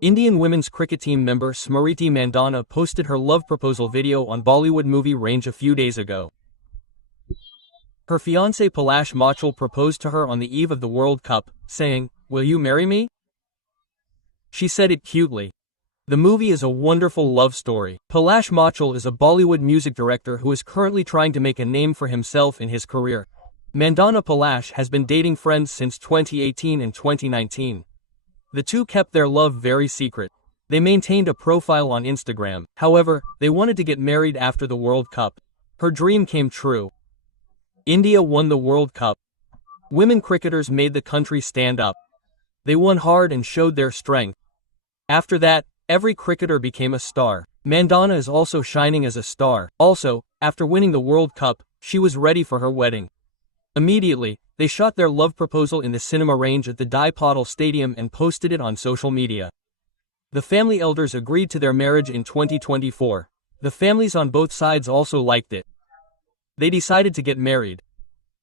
Indian women's cricket team member SmritiMandhana posted her love proposal video on Bollywood movie Range a few days ago. Her fiancé Palash Machal proposed to her on the eve of the World Cup, saying, "Will you marry me?" She said it cutely. The movie is a wonderful love story. Palash Machal is a Bollywood music director who is currently trying to make a name for himself in his career. Mandhana Palash has been dating friends since 2018 and 2019. The two kept their love very secret. They maintained a profile on Instagram. However, they wanted to get married after the World Cup. Her dream came true. India won the World Cup. Women cricketers made the country stand up. They won hard and showed their strength. After that, every cricketer became a star. Mandhana is also shining as a star. Also, after winning the World Cup, she was ready for her wedding. Immediately, they shot their love proposal in the cinema range at the Dipodal Stadium and posted it on social media. The family elders agreed to their marriage in 2024. The families on both sides also liked it. They decided to get married.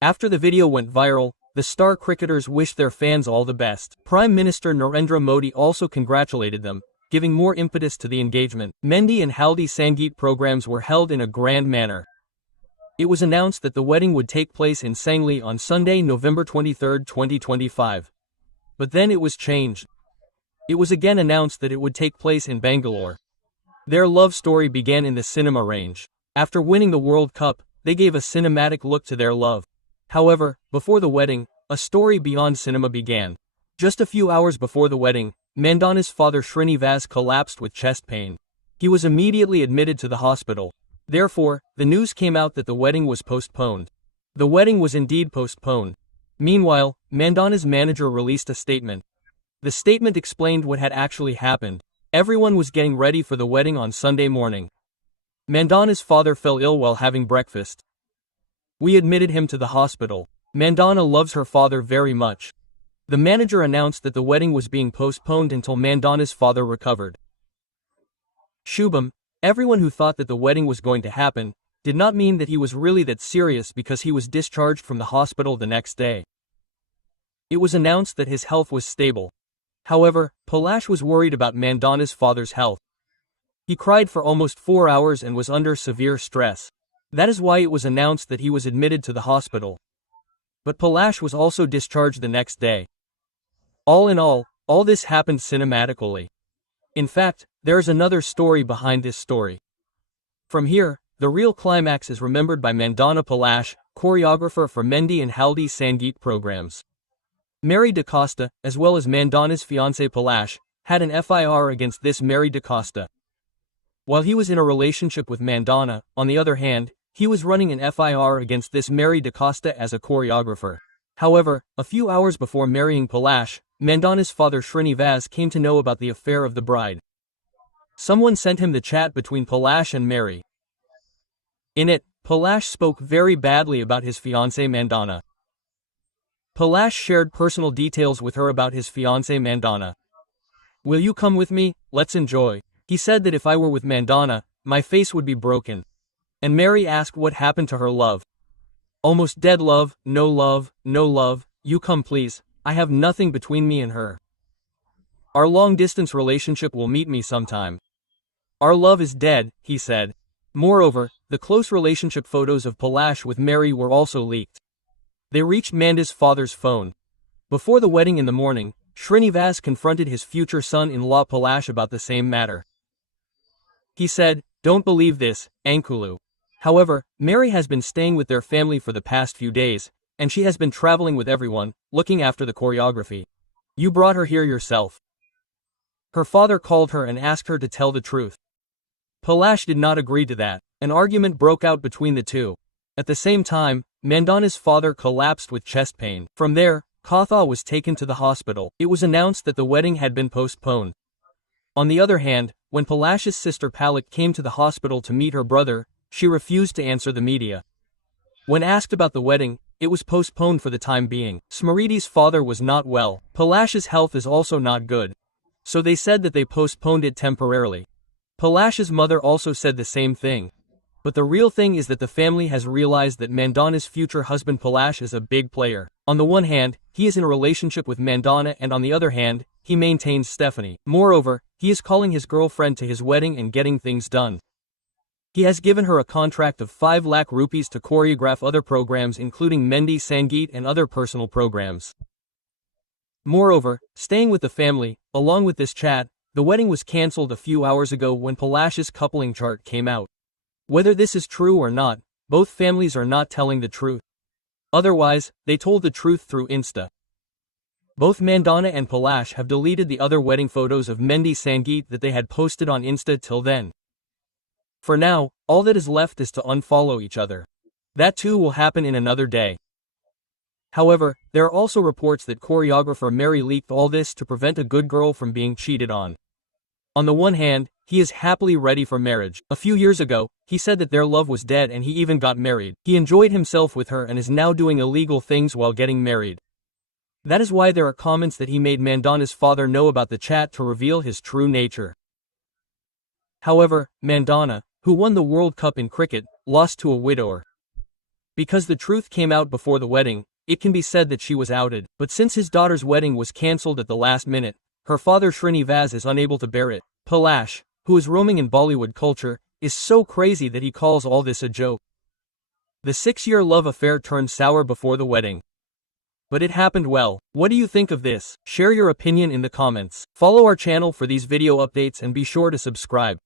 After the video went viral, the star cricketers wished their fans all the best. Prime Minister Narendra Modi also congratulated them, giving more impetus to the engagement. Mehndi and Haldi Sangeet programs were held in a grand manner. It was announced that the wedding would take place in Sangli on Sunday, November 23, 2025. But then it was changed. It was again announced that it would take place in Bangalore. Their love story began in the cinema range. After winning the World Cup, they gave a cinematic look to their love. However, before the wedding, a story beyond cinema began. Just a few hours before the wedding, Mandhana's father Srinivas collapsed with chest pain. He was immediately admitted to the hospital. Therefore, the news came out that the wedding was postponed. The wedding was indeed postponed. Meanwhile, Mandhana's manager released a statement. The statement explained what had actually happened. Everyone was getting ready for the wedding on Sunday morning. Mandhana's father fell ill while having breakfast. We admitted him to the hospital. Mandhana loves her father very much. The manager announced that the wedding was being postponed until Mandhana's father recovered. Shubham, everyone who thought that the wedding was going to happen, did not mean that he was really that serious because he was discharged from the hospital the next day. It was announced that his health was stable. However, Palash was worried about Mandhana's father's health. He cried for almost 4 hours and was under severe stress. That is why it was announced that he was admitted to the hospital. But Palash was also discharged the next day. All in all this happened cinematically. In fact, there is another story behind this story. From here, the real climax is remembered by Mandhana Palash, choreographer for Mehndi and Haldi Sangeet programs. Mary DaCosta, as well as Mandhana's fiancé Palash, had an FIR against this Mary DaCosta. While he was in a relationship with Mandhana, on the other hand, he was running an FIR against this Mary DaCosta as a choreographer. However, a few hours before marrying Palash, Mandhana's father Srinivas came to know about the affair of the bride. Someone sent him the chat between Palash and Mary. In it, Palash spoke very badly about his fiancée Mandhana. Palash shared personal details with her about his fiancée Mandhana. "Will you come with me? Let's enjoy." He said that if I were with Mandhana, my face would be broken. And Mary asked what happened to her love. "Almost dead love, no love, no love, you come please, I have nothing between me and her. Our long-distance relationship will meet me sometime. Our love is dead," he said. Moreover, the close relationship photos of Palash with Mary were also leaked. They reached Manda's father's phone. Before the wedding in the morning, Srinivas confronted his future son-in-law Palash about the same matter. He said, "Don't believe this, Ankulu." However, Mary has been staying with their family for the past few days, and she has been traveling with everyone, looking after the choreography. "You brought her here yourself." Her father called her and asked her to tell the truth. Palash did not agree to that. An argument broke out between the two. At the same time, Mandhana's father collapsed with chest pain. From there, Katha was taken to the hospital. It was announced that the wedding had been postponed. On the other hand, when Palash's sister Palak came to the hospital to meet her brother, she refused to answer the media. When asked about the wedding, it was postponed for the time being. Smriti's father was not well. Palash's health is also not good. So they said that they postponed it temporarily. Palash's mother also said the same thing. But the real thing is that the family has realized that Mandana's future husband Palash is a big player. On the one hand, he is in a relationship with Mandana, and on the other hand, he maintains Stephanie. Moreover, he is calling his girlfriend to his wedding and getting things done. He has given her a contract of 5 lakh rupees to choreograph other programs including Mehndi Sangeet and other personal programs. Moreover, staying with the family, along with this chat, the wedding was cancelled a few hours ago when Palash's coupling chart came out. Whether this is true or not, both families are not telling the truth. Otherwise, they told the truth through Insta. Both Mandana and Palash have deleted the other wedding photos of Mehndi Sangeet that they had posted on Insta till then. For now, all that is left is to unfollow each other. That too will happen in another day. However, there are also reports that choreographer Mary leaked all this to prevent a good girl from being cheated on. On the one hand, he is happily ready for marriage. A few years ago, he said that their love was dead and he even got married. He enjoyed himself with her and is now doing illegal things while getting married. That is why there are comments that he made Mandana's father know about the chat to reveal his true nature. However, Mandana, who won the World Cup in cricket, lost to a widower. Because the truth came out before the wedding, it can be said that she was outed. But since his daughter's wedding was cancelled at the last minute, her father Srinivas is unable to bear it. Palash, who is roaming in Bollywood culture, is so crazy that he calls all this a joke. The 6-year love affair turned sour before the wedding. But it happened well. What do you think of this? Share your opinion in the comments. Follow our channel for these video updates and be sure to subscribe.